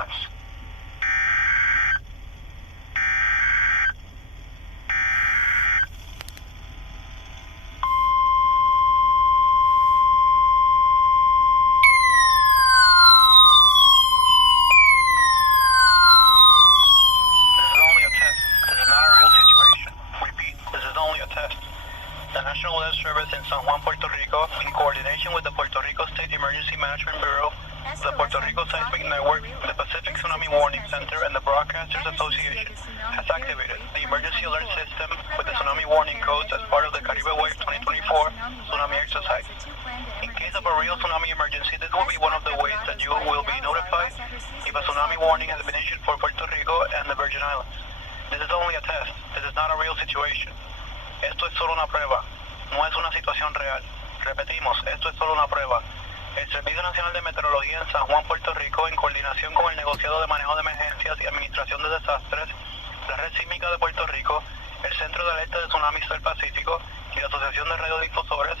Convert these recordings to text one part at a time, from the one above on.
times. The National Weather Service in San Juan, Puerto Rico, in coordination with the Puerto Rico State Emergency Management Bureau, the Puerto Rico Seismic Network, the Pacific Tsunami Warning Center, and the Broadcasters Association, has activated the emergency alert system with the tsunami warning codes as part of the Caribe Wave 2024 tsunami exercise. In case of a real tsunami emergency, this will be one of the ways that you will be notified if a tsunami warning has been issued for Puerto Rico and the Virgin Islands. This is only a test. This is not a real situation. Esto es solo una prueba, no es una situación real. Repetimos, esto es solo una prueba. El Servicio Nacional de Meteorología en San Juan, Puerto Rico, en coordinación con el Negociado de Manejo de Emergencias y Administración de Desastres, la Red Sísmica de Puerto Rico, el Centro de Alerta de Tsunamis del Pacífico y la Asociación de Radiodifusores,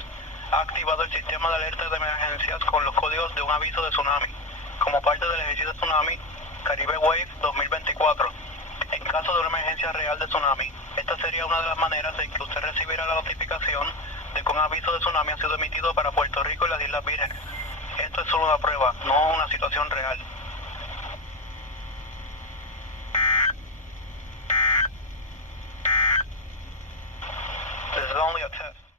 ha activado el sistema de alerta de emergencias con los códigos de un aviso de tsunami, como parte del ejercicio de tsunami Caribe Wave 2024. En caso de una emergencia real de tsunami, esta sería una de las maneras en que usted recibirá la notificación de que un aviso de tsunami ha sido emitido para Puerto Rico y las Islas Vírgenes. Esto es solo una prueba, no una situación real. This is only a test.